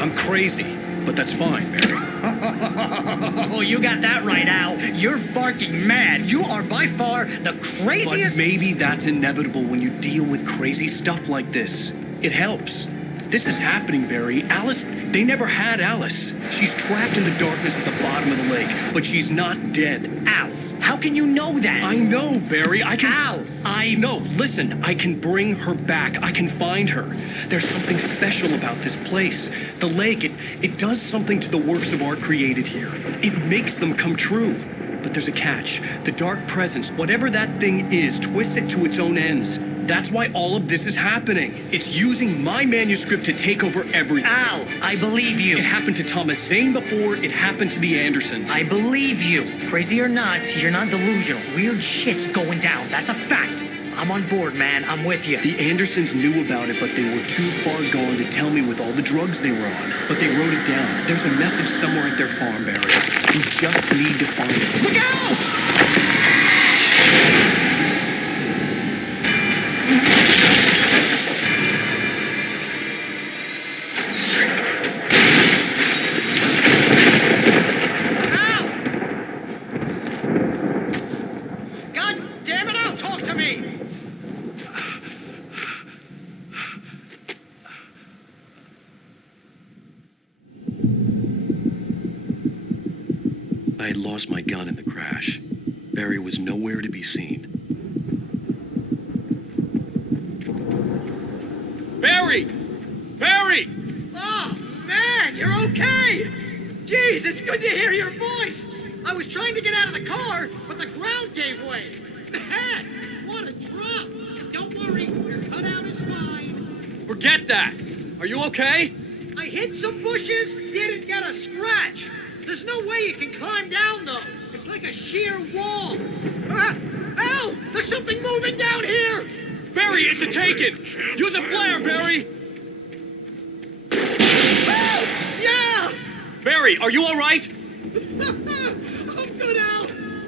I'm crazy, but that's fine, Barry. Oh, you got that right, Al. You're barking mad. You are by far the craziest... But maybe that's inevitable when you deal with crazy stuff like this. It helps. This is happening, Barry. Alice, they never had Alice. She's trapped in the darkness at the bottom of the lake, but she's not dead. Al, how can you know that? I know, Barry. I can... Al, No, listen. I can bring her back. I can find her. There's something special about this place. The lake, it does something to the works of art created here. It makes them come true. But there's a catch. The dark presence, whatever that thing is, twists it to its own ends. That's why all of this is happening. It's using my manuscript to take over everything. Al, I believe you. It happened to Thomas Zane before. It happened to the Andersons. I believe you. Crazy or not, you're not delusional. Weird shit's going down. That's a fact. I'm on board, man. I'm with you. The Andersons knew about it, but they were too far gone to tell me with all the drugs they were on. But they wrote it down. There's a message somewhere at their farm, Barry. You just need to find it. Look out! I had lost my gun in the crash. Barry was nowhere to be seen. Barry! Barry! Oh, man, you're okay! Jeez, it's good to hear your voice! I was trying to get out of the car, but the ground gave way! Man, what a drop! Don't worry, your cutout is fine. Forget that! Are you okay? I hit some bushes, didn't get a scratch. There's no way you can climb down, though. It's like a sheer wall. Ah! Al! There's something moving down here! Barry, it's a taken! Use a flare, Barry! Al! Yeah! Barry, are you all right? I'm good, Al.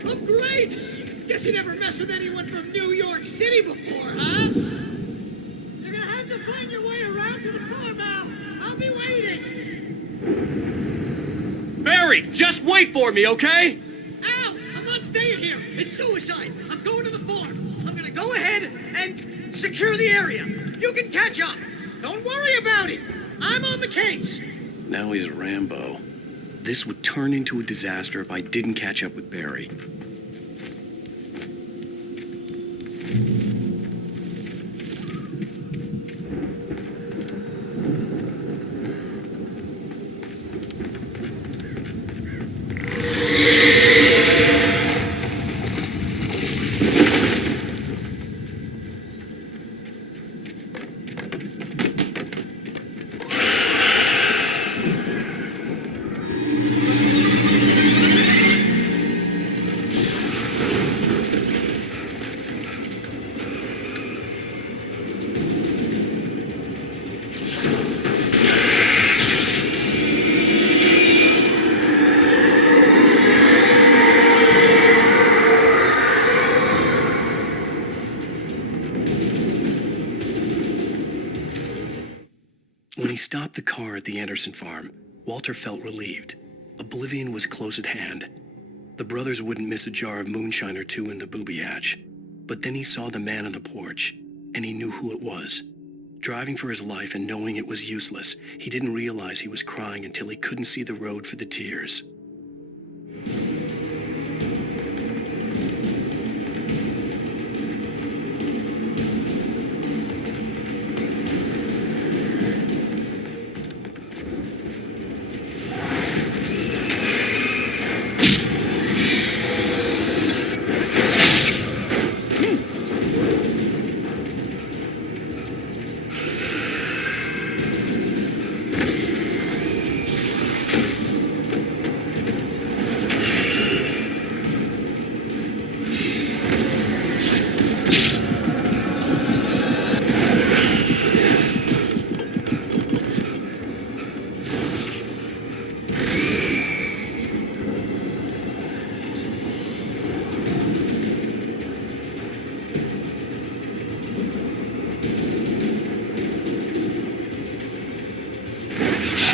I'm great. Guess you never messed with anyone from New York City before, huh? You're gonna have to find your way around to the farm, Al. I'll be waiting. Barry, just wait for me, okay? Al, I'm not staying here. It's suicide. I'm going to the farm. I'm gonna go ahead and secure the area. You can catch up. Don't worry about it. I'm on the case. Now he's Rambo. This would turn into a disaster if I didn't catch up with Barry. When he stopped the car at the Anderson farm, Walter felt relieved. Oblivion was close at hand. The brothers wouldn't miss a jar of moonshine or two in the booby hatch. But then he saw the man on the porch, and he knew who it was. Driving for his life and knowing it was useless, he didn't realize he was crying until he couldn't see the road for the tears.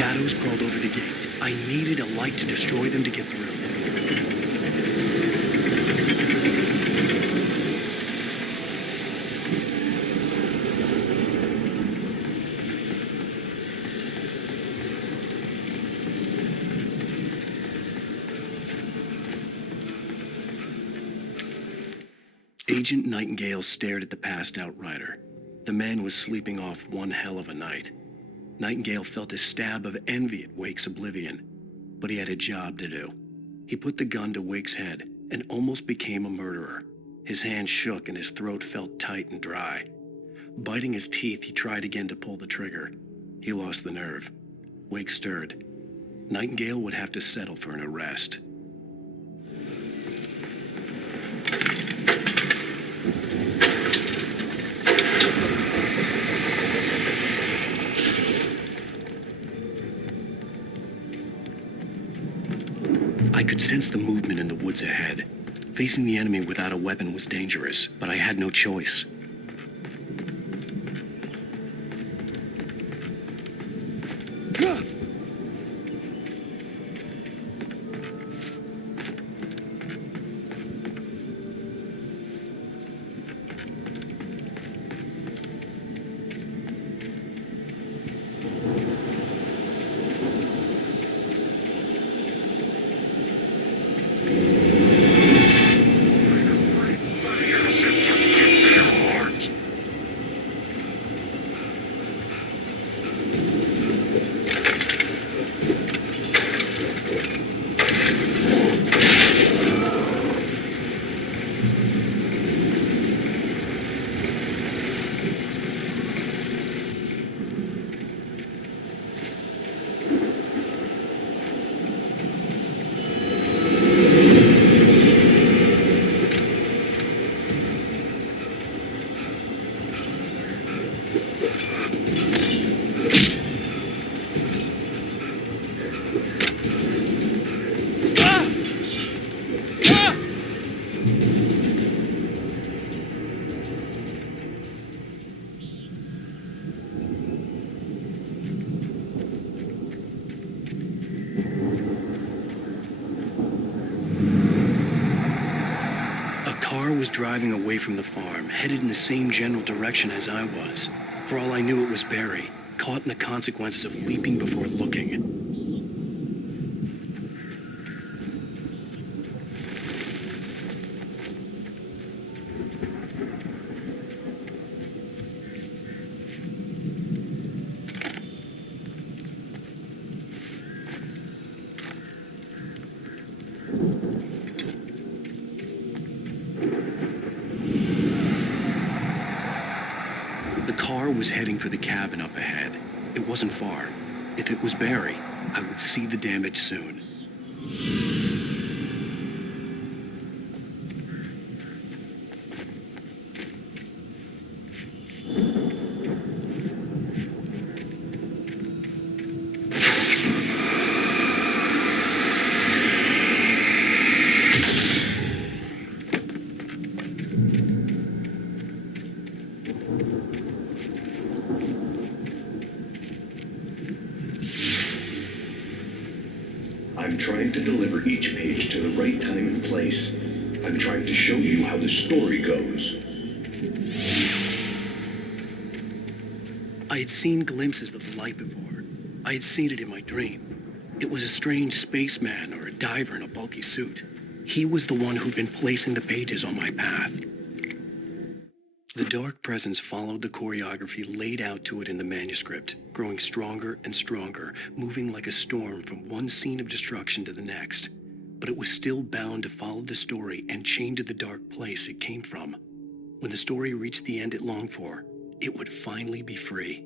shadows crawled over the gate. I needed a light to destroy them to get through. Agent Nightingale stared at the passed-out rider. The man was sleeping off one hell of a night. Nightingale felt a stab of envy at Wake's oblivion, but he had a job to do. He put the gun to Wake's head and almost became a murderer. His hand shook and his throat felt tight and dry. Biting his teeth, he tried again to pull the trigger. He lost the nerve. Wake stirred. Nightingale would have to settle for an arrest. I could sense the movement in the woods ahead. Facing the enemy without a weapon was dangerous, but I had no choice. Was driving away from the farm, headed in the same general direction as I was. For all I knew, it was Barry, caught in the consequences of leaping before looking. Was heading for the cabin up ahead. It wasn't far. If it was Barry, I would see the damage soon. I'm trying to deliver each page to the right time and place. I'm trying to show you how the story goes. I had seen glimpses of the light before. I had seen it in my dream. It was a strange spaceman or a diver in a bulky suit. He was the one who'd been placing the pages on my path. The dark presence followed the choreography laid out to it in the manuscript, growing stronger and stronger, moving like a storm from one scene of destruction to the next. But it was still bound to follow the story and chained to the dark place it came from. When the story reached the end it longed for, it would finally be free.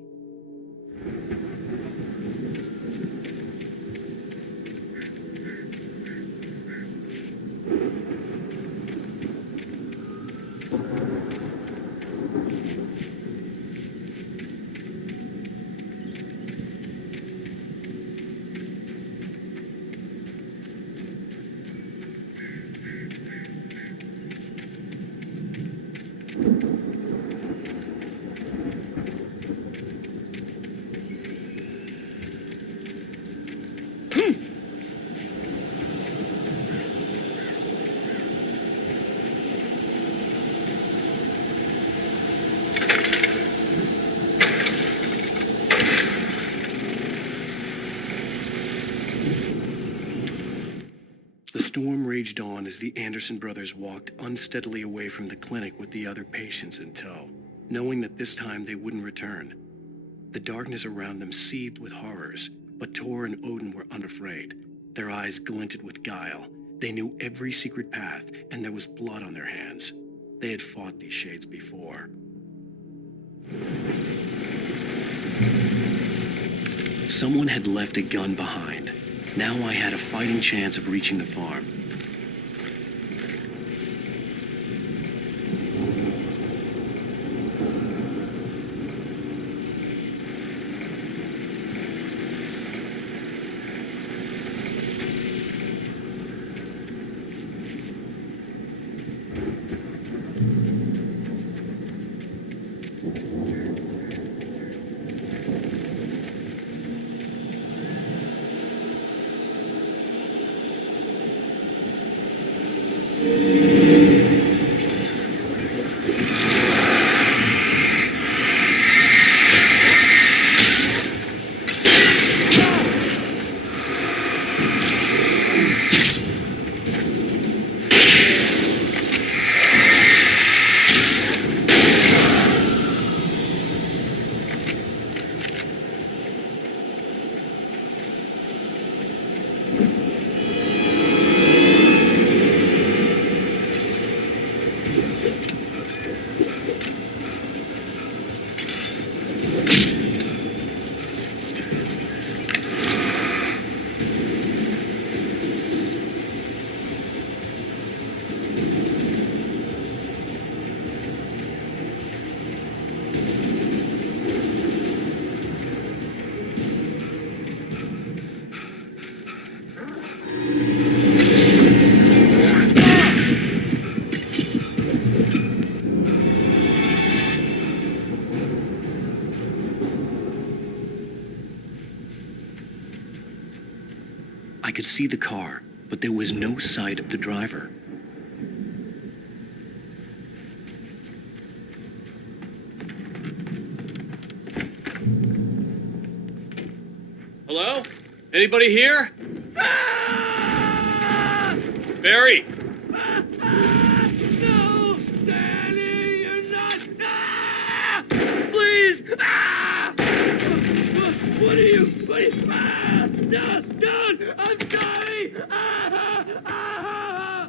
storm raged on as the Anderson brothers walked unsteadily away from the clinic with the other patients in tow, knowing that this time they wouldn't return. The darkness around them seethed with horrors, but Tor and Odin were unafraid. Their eyes glinted with guile. They knew every secret path, and there was blood on their hands. They had fought these shades before. Someone had left a gun behind. Now I had a fighting chance of reaching the farm. I could see the car, but there was no sight of the driver. Hello? Anybody here? Barry! No! Danny, you're not... Ah! Please! Ah! What are you... Ah! No, don't! I'm sorry! Ah! Ah!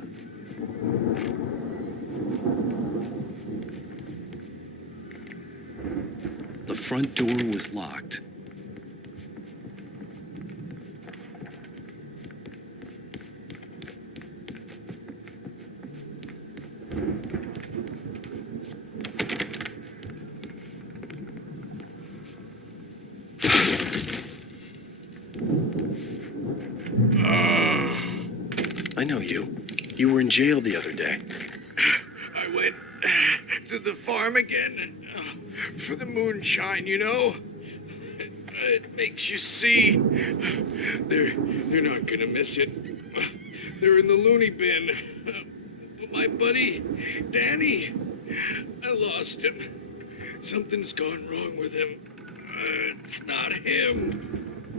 The front door was locked. I know you. You were in jail the other day. I went to the farm again for the moonshine, you know? It makes you see. They're not gonna miss it. They're in the loony bin. But my buddy, Danny, I lost him. Something's gone wrong with him. It's not him.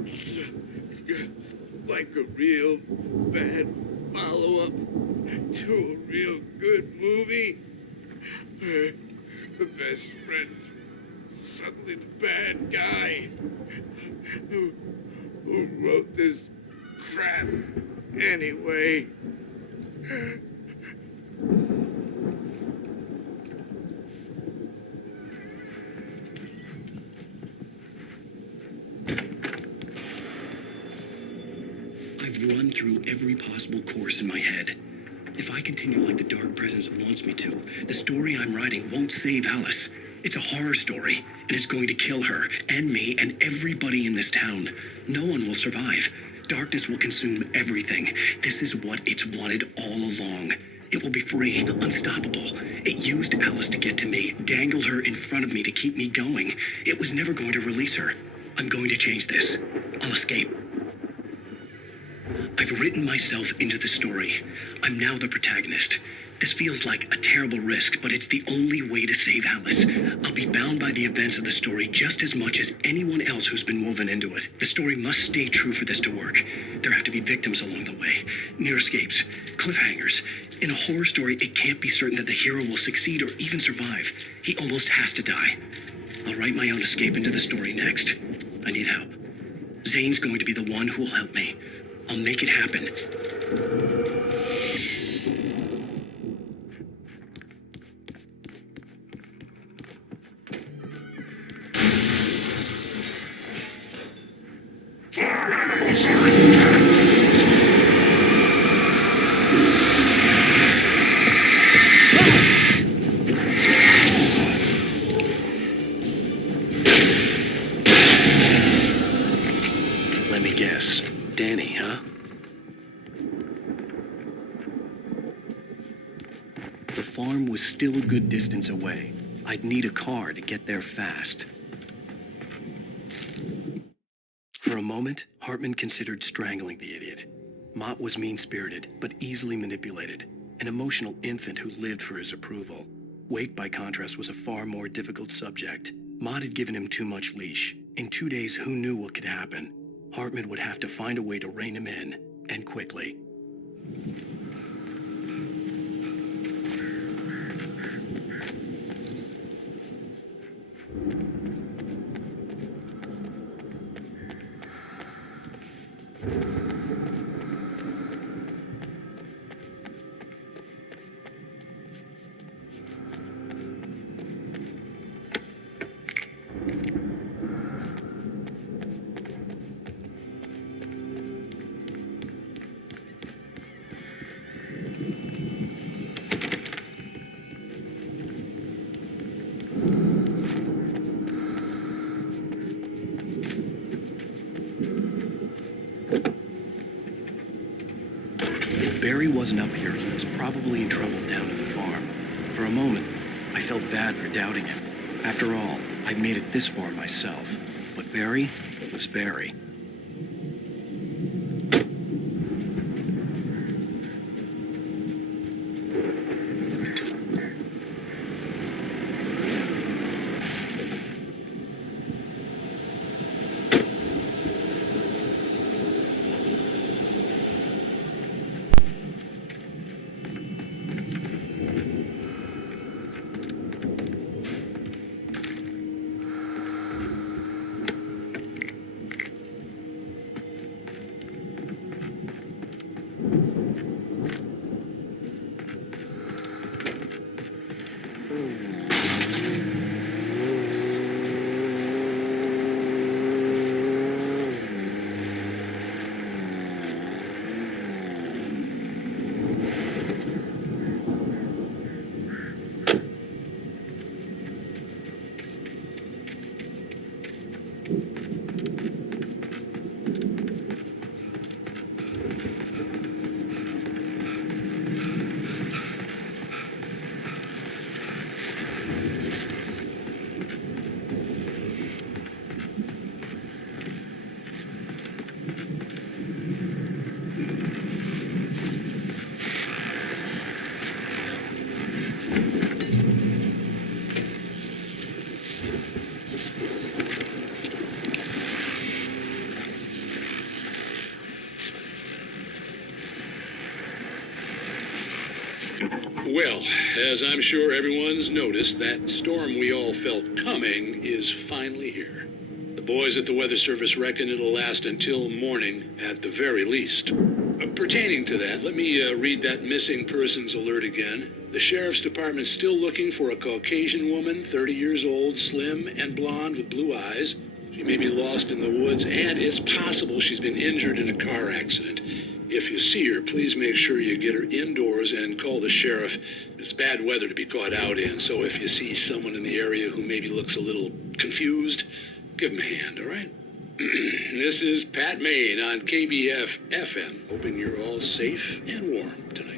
Like a real bad follow-up to a real good movie. The best friend's suddenly the bad guy who wrote this crap anyway. I've run through every possible course in my head. If I continue like the Dark Presence wants me to, the story I'm writing won't save Alice. It's a horror story, and it's going to kill her, and me, and everybody in this town. No one will survive. Darkness will consume everything. This is what it's wanted all along. It will be free, unstoppable. It used Alice to get to me, dangled her in front of me to keep me going. It was never going to release her. I'm going to change this. I'll escape. I've written myself into the story. I'm now the protagonist. This feels like a terrible risk, but it's the only way to save Alice. I'll be bound by the events of the story just as much as anyone else who's been woven into it. The story must stay true for this to work. There have to be victims along the way, near escapes, cliffhangers. In a horror story, it can't be certain that the hero will succeed or even survive. He almost has to die. I'll write my own escape into the story next. I need help. Zane's going to be the one who will help me. I'll make it happen. Let me guess. Danny, huh? The farm was still a good distance away. I'd need a car to get there fast. For a moment, Hartman considered strangling the idiot. Mott was mean-spirited, but easily manipulated. An emotional infant who lived for his approval. Wake, by contrast, was a far more difficult subject. Mott had given him too much leash. In 2 days, who knew what could happen? Hartman would have to find a way to rein him in, and quickly. If Barry wasn't up here, he was probably in trouble down at the farm. For a moment, I felt bad for doubting him. After all, I'd made it this far myself. But Barry was Barry. Well, as I'm sure everyone's noticed, that storm we all felt coming is finally here. The boys at the Weather Service reckon it'll last until morning at the very least. Pertaining to that, let me read that missing persons alert again. The Sheriff's Department's still looking for a Caucasian woman, 30 years old, slim and blonde with blue eyes. She may be lost in the woods, and it's possible she's been injured in a car accident. If you see her, please make sure you get her indoors and call the sheriff. It's bad weather to be caught out in, so if you see someone in the area who maybe looks a little confused, give him a hand, all right? This is Pat Maine on KBF FM, hoping you're all safe and warm tonight.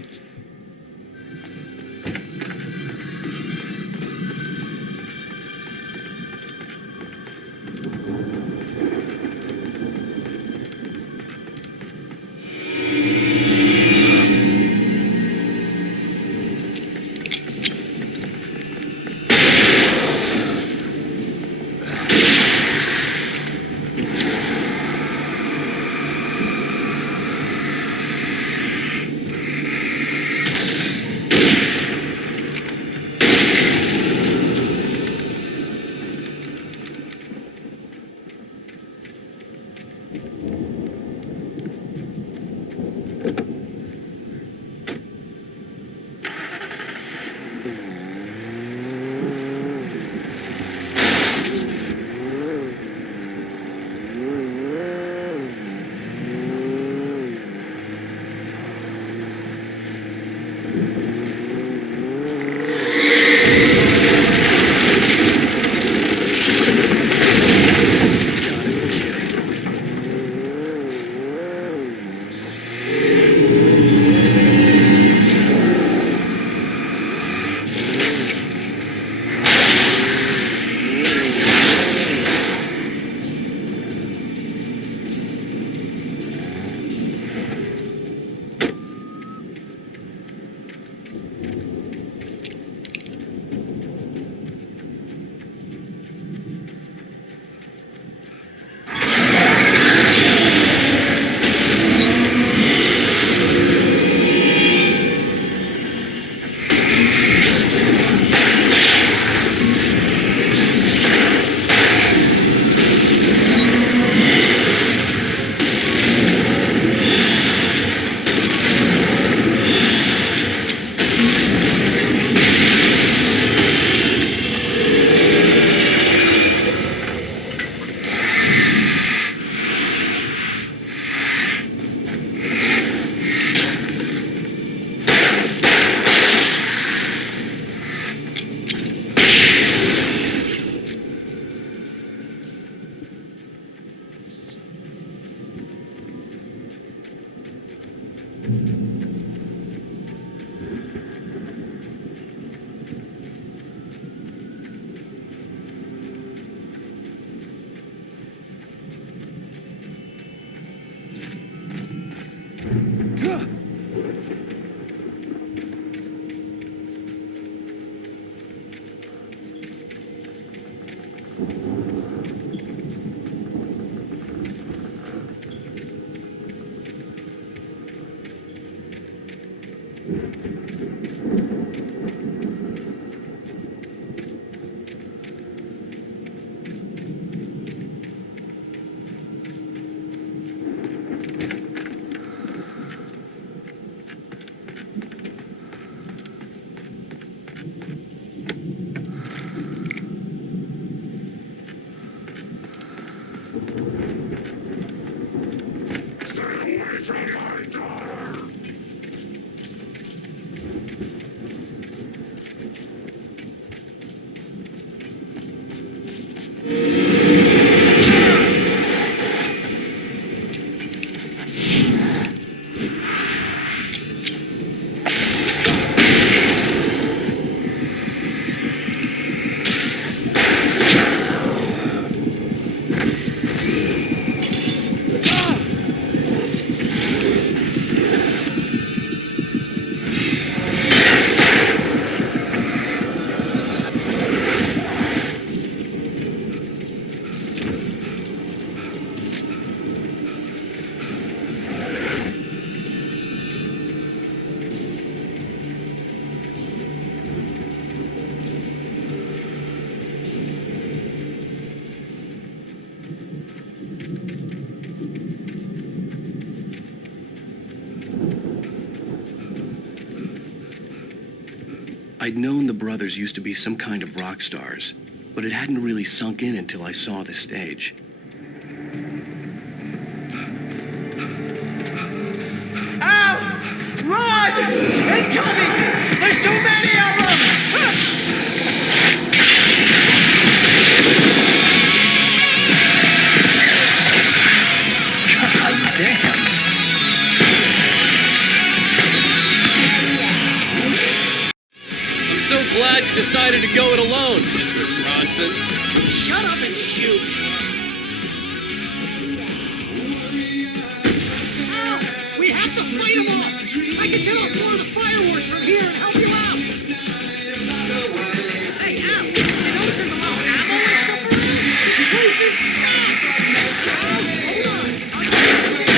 I'd known the brothers used to be some kind of rock stars, but it hadn't really sunk in until I saw the stage. Al! Run! Incoming! There's too many of them! God damn! I'm so glad you decided to go it alone, Mr. Bronson. Shut up and shoot! Al! We have to fight them off! I can set off more of the fireworks from here and help you out! Hey, Al! You notice there's a lot of ammo and stuff around? This place is stocked! Al, hold on! I'll show you the station.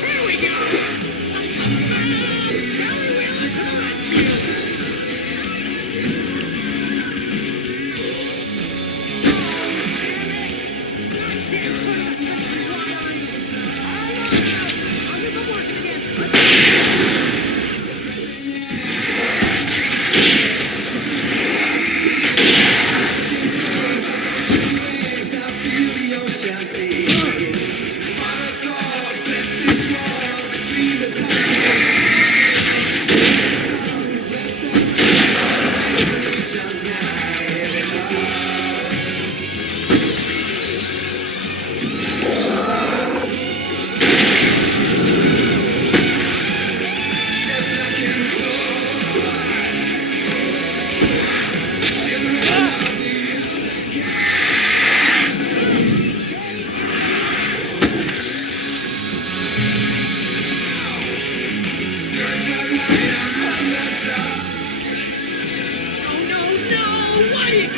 Here we go!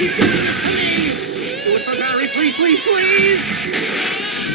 Keep doing this to me! Do it for Barry, please, please, please!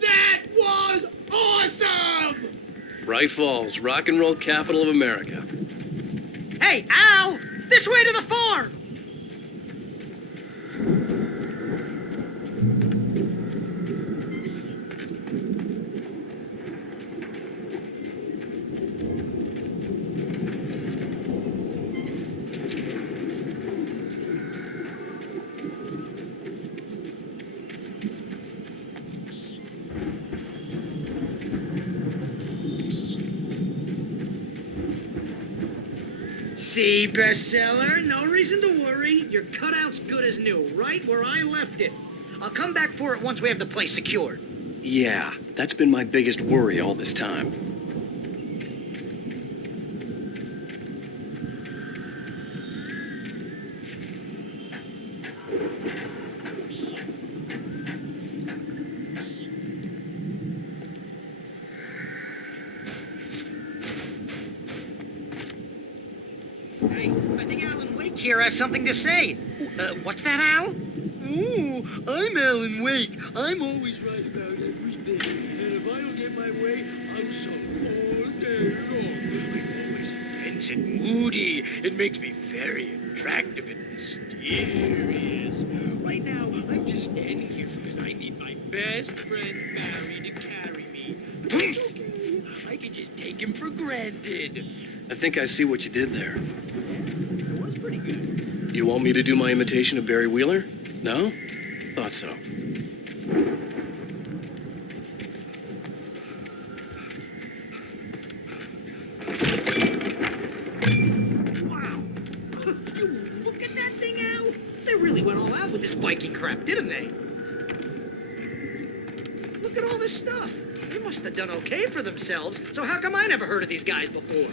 That was awesome! Bright Falls, rock and roll capital of America. Hey, Al! This way to the farm! See, bestseller, no reason to worry. Your cutout's good as new, right where I left it. I'll come back for it once we have the place secured. Yeah, that's been my biggest worry all this time. Hey, I think Alan Wake here has something to say. What's that, Al? Ooh, I'm Alan Wake. I'm always right about everything. And if I don't get my way, I'm so all day long. I'm always intense and moody. It makes me very attractive and mysterious. Right now, I'm just standing here because I need my best friend Barry to carry me. But it's okay. I can just take him for granted. I think I see what you did there. It was pretty good. You want me to do my imitation of Barry Wheeler? No? Thought so. Wow. You look at that thing, Al. They really went all out with this Viking crap, didn't they? Look at all this stuff. They must have done okay for themselves. So how come I never heard of these guys before?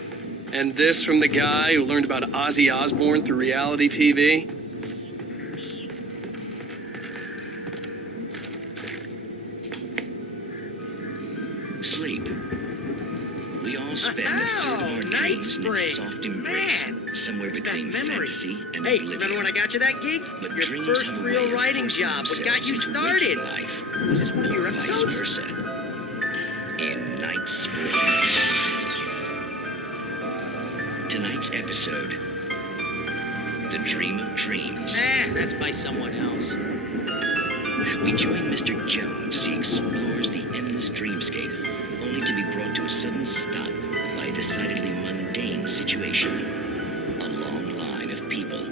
And this from the guy who learned about Ozzy Osbourne through reality TV? Sleep. We all spend a third of our Night dreams in its Springs. soft embrace, Man, somewhere it's got between memories. fantasy and Hey, oblivion. remember when I got you that gig? But Your dreams first have a real way of writing forcing job. What got themselves you into started? waking life, Was this one of your or vice episodes? versa. In Night Springs. Tonight's episode, The Dream of Dreams. That's by someone else. We join Mr. Jones as he explores the endless dreamscape, only to be brought to a sudden stop by a decidedly mundane situation. A long line of people.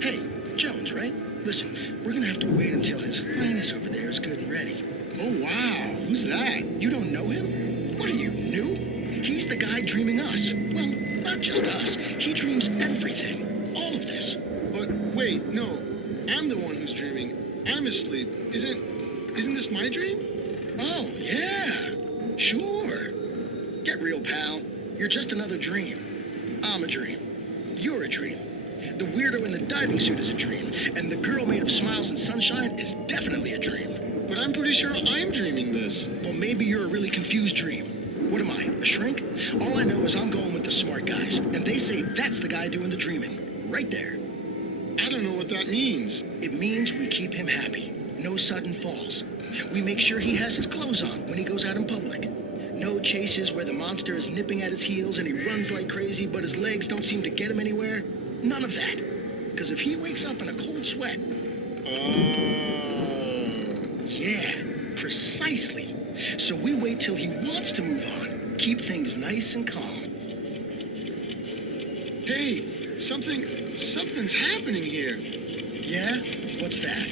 Hey, Jones, right? Listen, we're gonna have to wait until His Highness over there is good and ready. Oh, wow. Who's that? You don't know him? What are you, new? He's the guy dreaming us. Well, not just us. He dreams everything. All of this. But wait, no. I'm the one who's dreaming. I'm asleep. Isn't this my dream? Oh, yeah. Sure. Get real, pal. You're just another dream. I'm a dream. You're a dream. The weirdo in the diving suit is a dream. And the girl made of smiles and sunshine is definitely a dream. But I'm pretty sure I'm dreaming this. Well, maybe you're a really confused dream. What am I, a shrink? All I know is I'm going with the smart guys. And they say that's the guy doing the dreaming. Right there. I don't know what that means. It means we keep him happy. No sudden falls. We make sure he has his clothes on when he goes out in public. No chases where the monster is nipping at his heels and he runs like crazy, but his legs don't seem to get him anywhere. None of that. Because if he wakes up in a cold sweat... Yeah, precisely. So we wait till he wants to move on. Keep things nice and calm. Hey, something's happening here. Yeah? What's that?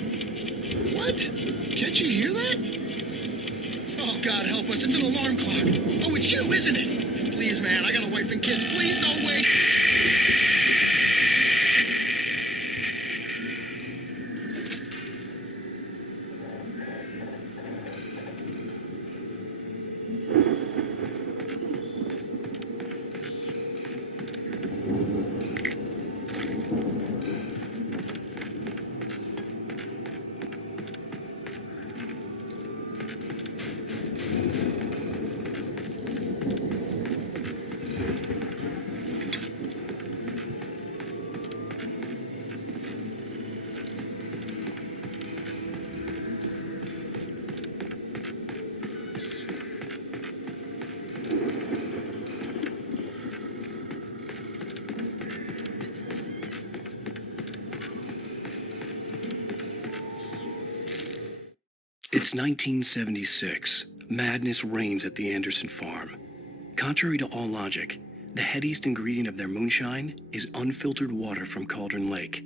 What? Can't you hear that? Oh, God help us, it's an alarm clock. Oh, it's you, isn't it? Please, man, I got a wife and kids. Please don't wait. It's 1976. Madness reigns at the Anderson farm. Contrary to all logic, the headiest ingredient of their moonshine is unfiltered water from Cauldron Lake.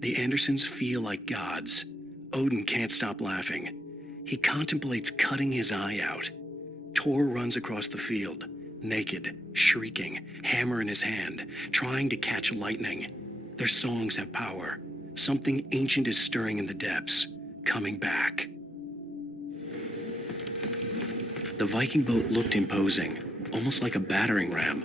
The Andersons feel like gods. Odin can't stop laughing. He contemplates cutting his eye out. Tor runs across the field, naked, shrieking, hammer in his hand, trying to catch lightning. Their songs have power. Something ancient is stirring in the depths, coming back. The Viking boat looked imposing, almost like a battering ram.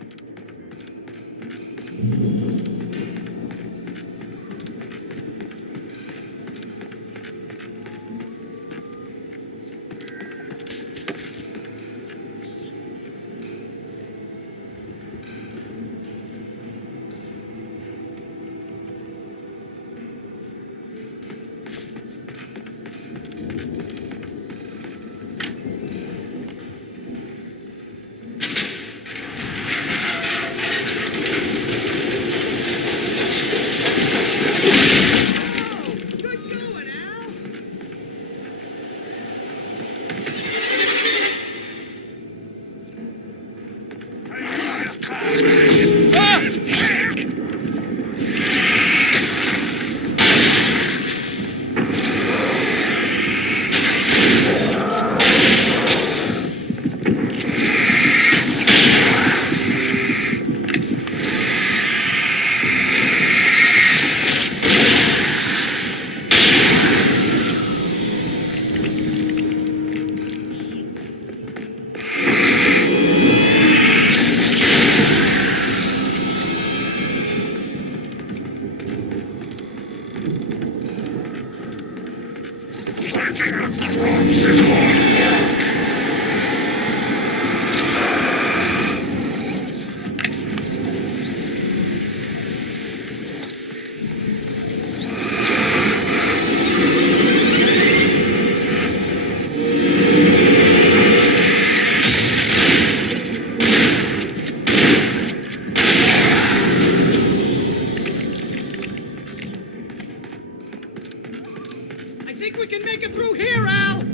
I think we can make it through here, Al!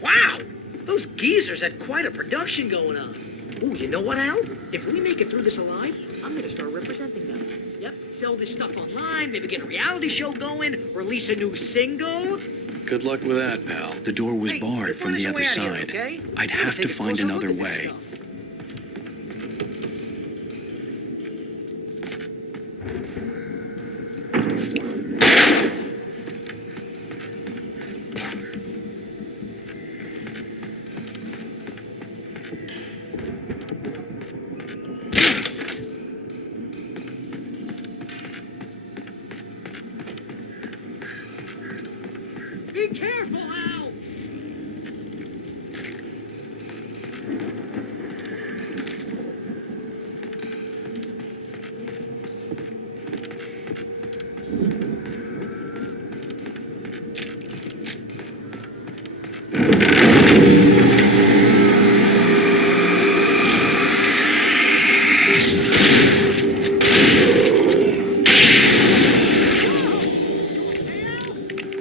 Wow! Those geezers had quite a production going on. Ooh, you know what, Al? If we make it through this alive, I'm gonna start representing them. Yep, sell this stuff online, maybe get a reality show going, release a new single. Good luck with that, pal. The door was Hey, barred from find us the a other way out of here, side. okay? I'd We're gonna have to take a find closer look another at this way. stuff. Be careful, Al!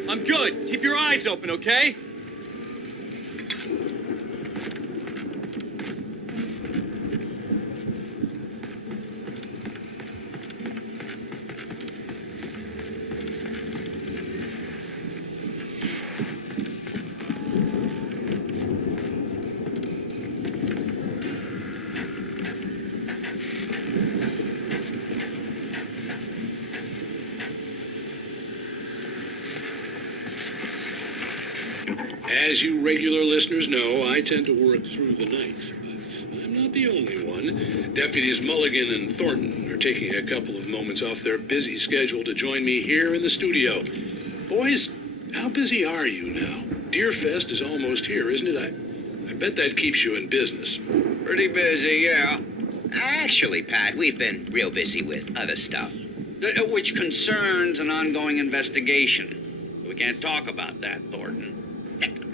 I'm good. Keep your eyes open, okay? As you regular listeners know, I tend to work through the night. But I'm not the only one. Deputies Mulligan and Thornton are taking a couple of moments off their busy schedule to join me here in the studio. Boys, how busy are you now? Deerfest is almost here, isn't it? I bet that keeps you in business. Pretty busy, yeah. Actually, Pat, we've been real busy with other stuff, which concerns an ongoing investigation. We can't talk about that, Thornton.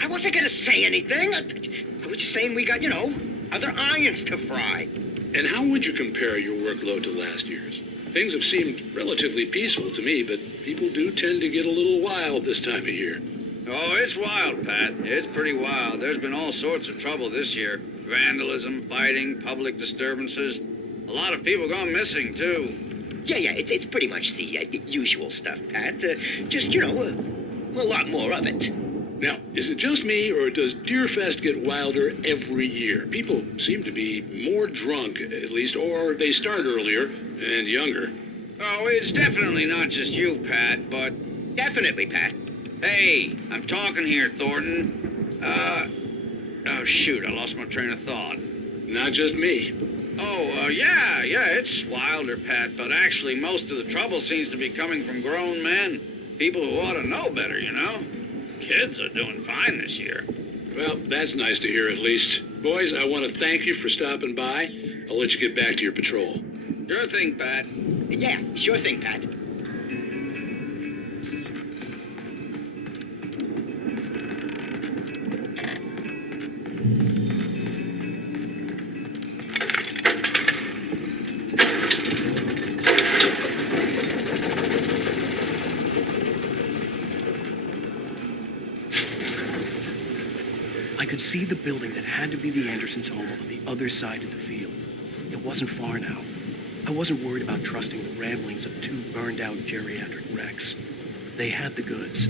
I wasn't gonna say anything. I was just saying we got, other irons to fry. And how would you compare your workload to last year's? Things have seemed relatively peaceful to me, but people do tend to get a little wild this time of year. Oh, it's wild, Pat. It's pretty wild. There's been all sorts of trouble this year. Vandalism, fighting, public disturbances. A lot of people gone missing, too. Yeah, it's pretty much the usual stuff, Pat. Just, a lot more of it. Now, is it just me, or does Deerfest get wilder every year? People seem to be more drunk, at least, or they start earlier and younger. Oh, it's definitely not just you, Pat, but... Definitely, Pat. Hey, I'm talking here, Thornton. Oh, shoot, I lost my train of thought. Not just me. Oh, yeah, it's wilder, Pat, but actually most of the trouble seems to be coming from grown men. People who ought to know better, Kids are doing fine this year. Well, that's nice to hear at least. Boys, I want to thank you for stopping by. I'll let you get back to your patrol. Sure thing, Pat. Yeah, sure thing, Pat. I could see the building that had to be the Andersons' home on the other side of the field. It wasn't far now. I wasn't worried about trusting the ramblings of two burned-out geriatric wrecks. They had the goods.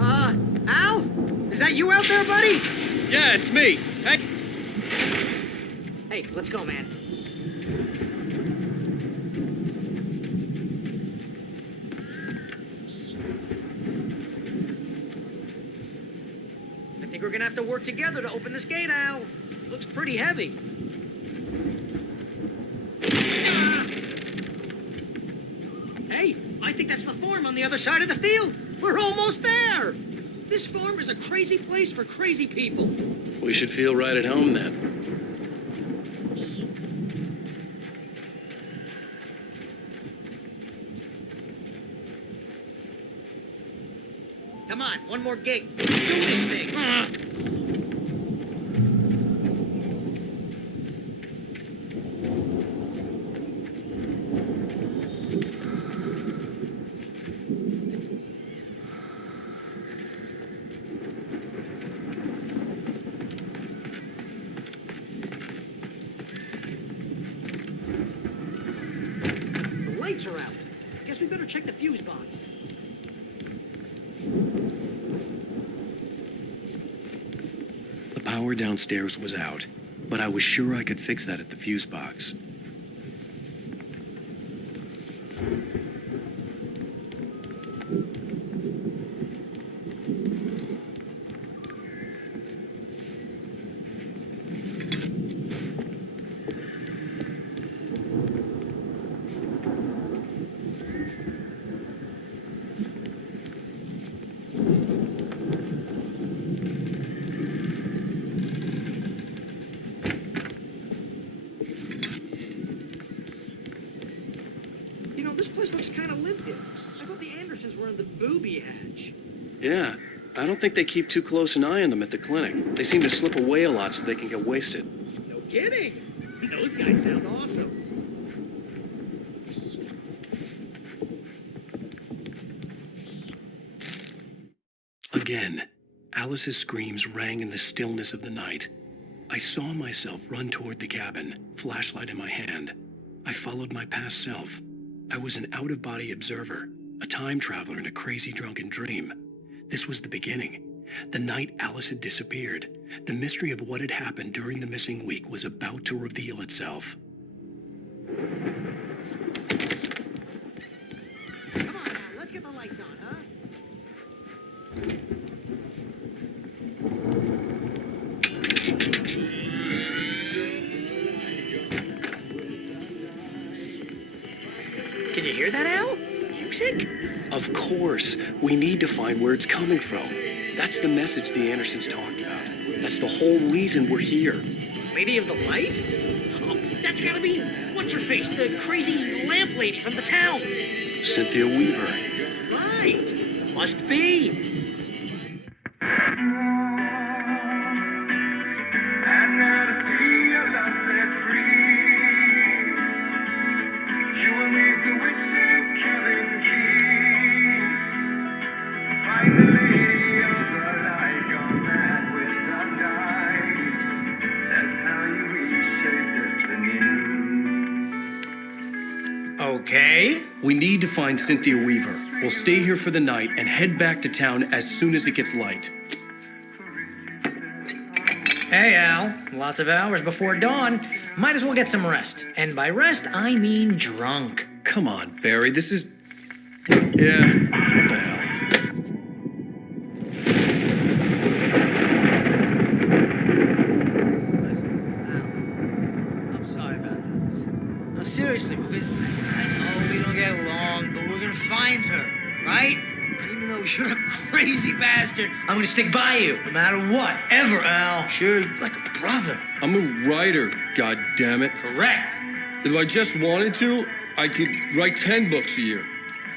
Al? Is that you out there, buddy? Yeah, it's me. Hey. Hey, let's go, man. I think we're gonna have to work together to open this gate, Al. Looks pretty heavy. Hey, I think that's the farm on the other side of the field. We're almost there. This farm is a crazy place for crazy people. We should feel right at home then. Come on, one more gate. Let's do this thing. The lights are out. Guess we better check the fuse box. The power downstairs was out, but I was sure I could fix that at the fuse box. You know, this place looks kind of lived in. I thought the Andersons were in the booby hatch. Yeah, I don't think they keep too close an eye on them at the clinic. They seem to slip away a lot so they can get wasted. No kidding. Those guys sound awesome. Again, Alice's screams rang in the stillness of the night. I saw myself run toward the cabin, flashlight in my hand. I followed my past self. I was an out-of-body observer, A time traveler in a crazy drunken dream. This was the beginning. The night Alice had disappeared. The mystery of what had happened during the missing week was about to reveal itself. Come on now, let's get the lights on, huh? Can you hear that, Al? Music? Of course. We need to find where it's coming from. That's the message the Andersons talked about. That's the whole reason we're here. Lady of the Light? Oh, that's gotta be what's-her-face, the crazy lamp lady from the town. Cynthia Weaver. Right. Must be. Okay. We need to find Cynthia Weaver. We'll stay here for the night and head back to town as soon as it gets light. Hey, Al. Lots of hours before dawn. Might as well get some rest. And by rest, I mean drunk. Come on, Barry, this is... Yeah, what the hell? I'm sorry about this. No, seriously, because I know we don't get along, but we're gonna find her, right? And even though you're a crazy bastard, I'm gonna stick by you, no matter what, ever, Al. Sure, like a brother. I'm a writer, goddammit. Correct. If I just wanted to, I could write 10 books a year.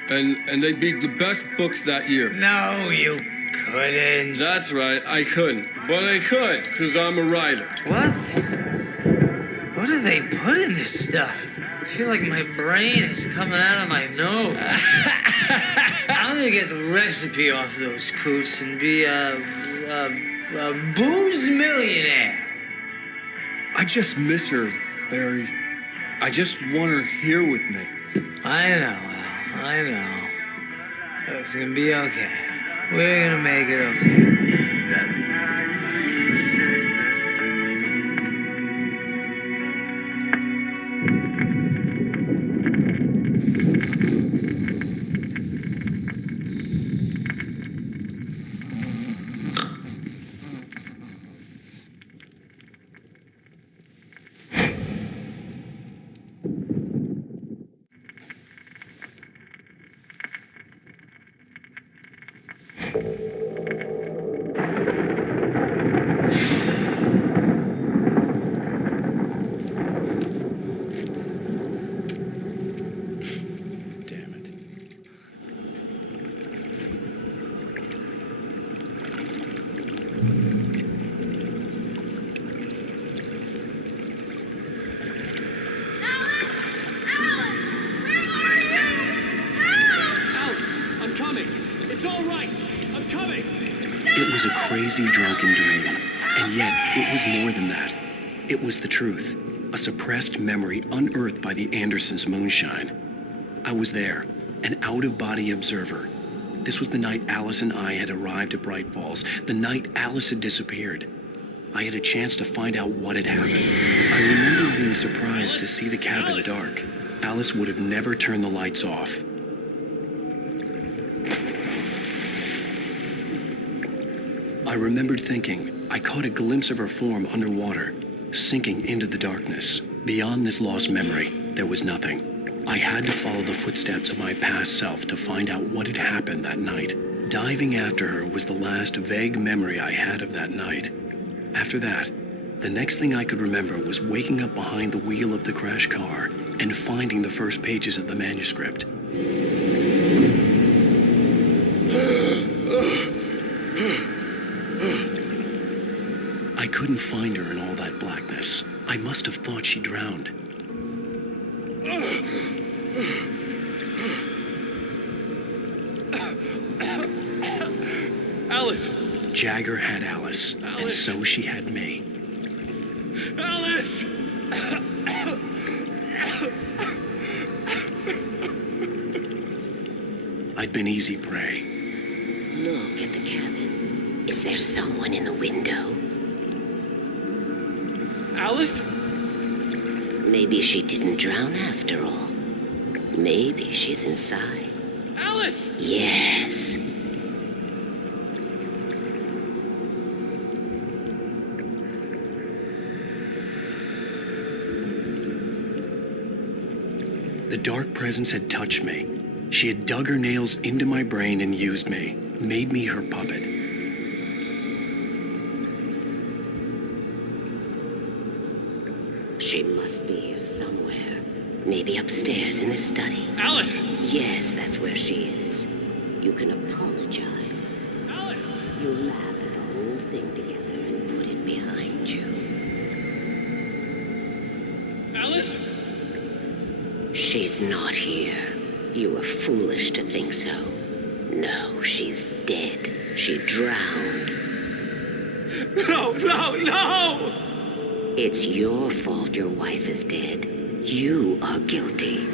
And they'd be the best books that year. No, you couldn't. That's right, I couldn't. But I could, because I'm a writer. What? What do they put in this stuff? I feel like my brain is coming out of my nose. I'm gonna get the recipe off those coots and be a booze millionaire. I just miss her, Barry. I just want her here with me. I know, Al. I know. It's gonna be okay. We're gonna make it okay. Damn it. Alice, I'm coming. It's all right. I'm coming. It was a crazy drunken dream, and yet it was more than that. It was the truth, a suppressed memory unearthed by the Andersons' moonshine. I was there, an out-of-body observer. This was the night Alice and I had arrived at Bright Falls, the night Alice had disappeared. I had a chance to find out what had happened. I remember being surprised to see the cabin dark. Alice would have never turned the lights off. I remembered thinking I caught a glimpse of her form underwater, sinking into the darkness. Beyond this lost memory, there was nothing. I had to follow the footsteps of my past self to find out what had happened that night. Diving after her was the last vague memory I had of that night. After that, the next thing I could remember was waking up behind the wheel of the crashed car and finding the first pages of the manuscript. I couldn't find her in all that blackness. I must have thought she drowned. Alice! Jagger had Alice, and so she had me. Alice! I I'd been easy prey. Look at the cabin. Is there someone in the window? Alice? Maybe she didn't drown after all. Maybe she's inside. Alice! Yes. The dark presence had touched me. She had dug her nails into my brain and used me, made me her puppet. She must be here somewhere. Maybe upstairs in the study. Alice! Yes, that's where she is. You can apologize. Alice! You laugh at the whole thing together and put it behind you. Alice? She's not here. You were foolish to think so. No, she's dead. She drowned. No, no, no! It's your fault your wife is dead. You are guilty.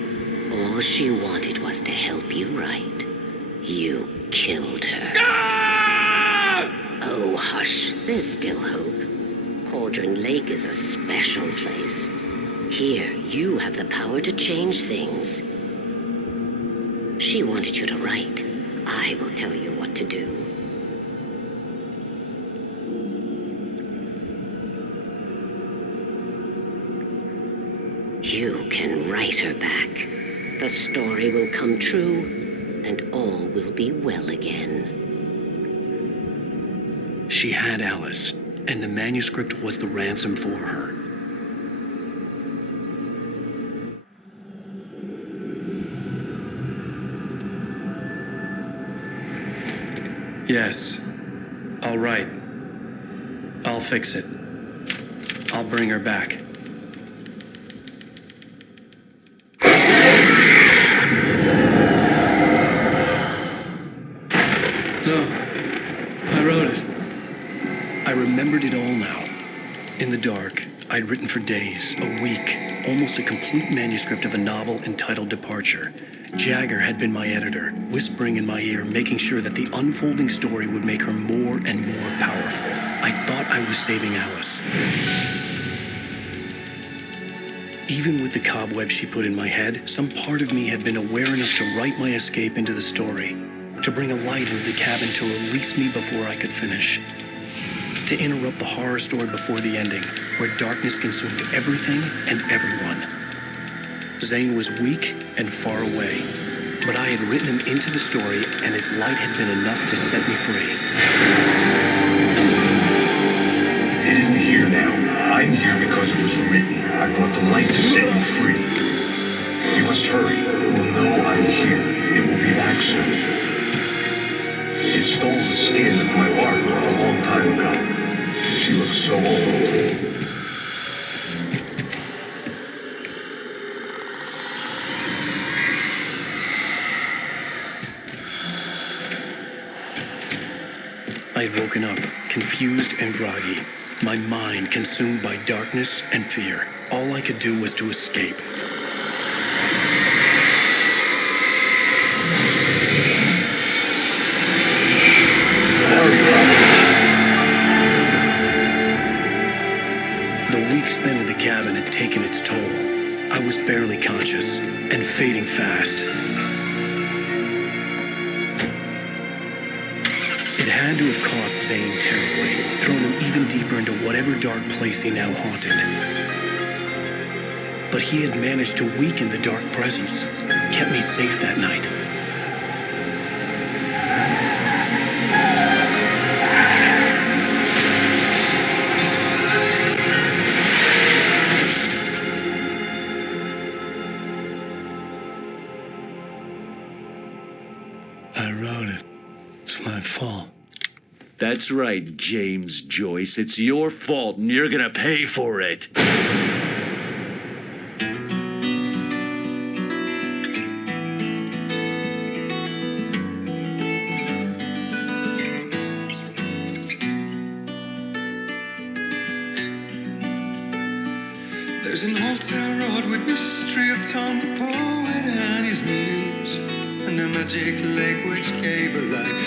All she wanted was to help you right. You killed her. Ah! Oh, hush. There's still hope. Cauldron Lake is a special place. Here, you have the power to change things. She wanted you to write. I will tell you what to do. You can write her back. The story will come true, and all will be well again. She had Alice, and the manuscript was the ransom for her. Yes. All right. I'll fix it. I'll bring her back. No. I wrote it. I remembered it all now. In the dark, I'd written for days, a week, almost a complete manuscript of a novel entitled Departure. Jagger had been my editor, whispering in my ear, making sure that the unfolding story would make her more and more powerful. I thought I was saving Alice. Even with the cobweb she put in my head, some part of me had been aware enough to write my escape into the story, to bring a light into the cabin to release me before I could finish, to interrupt the horror story before the ending, where darkness consumed everything and everyone. Zane was weak and far away, but I had written him into the story, and his light had been enough to set me free. It isn't here now. I'm here because it was written. I brought the light to set you free. You must hurry. It will know I'm here. It will be back soon. It stole the skin of my partner a long time ago. She looks so old. I had woken up, confused and groggy, my mind consumed by darkness and fear. All I could do was to escape. The week spent in the cabin had taken its toll. I was barely conscious and fading fast. It had to have cost Zane terribly, thrown him even deeper into whatever dark place he now haunted. But he had managed to weaken the dark presence, kept me safe that night. I wrote it. It's my fault. That's right, James Joyce. It's your fault, and you're gonna pay for it. There's an old town road with mystery of Tom the poet and his muse. And magic lake which gave a light.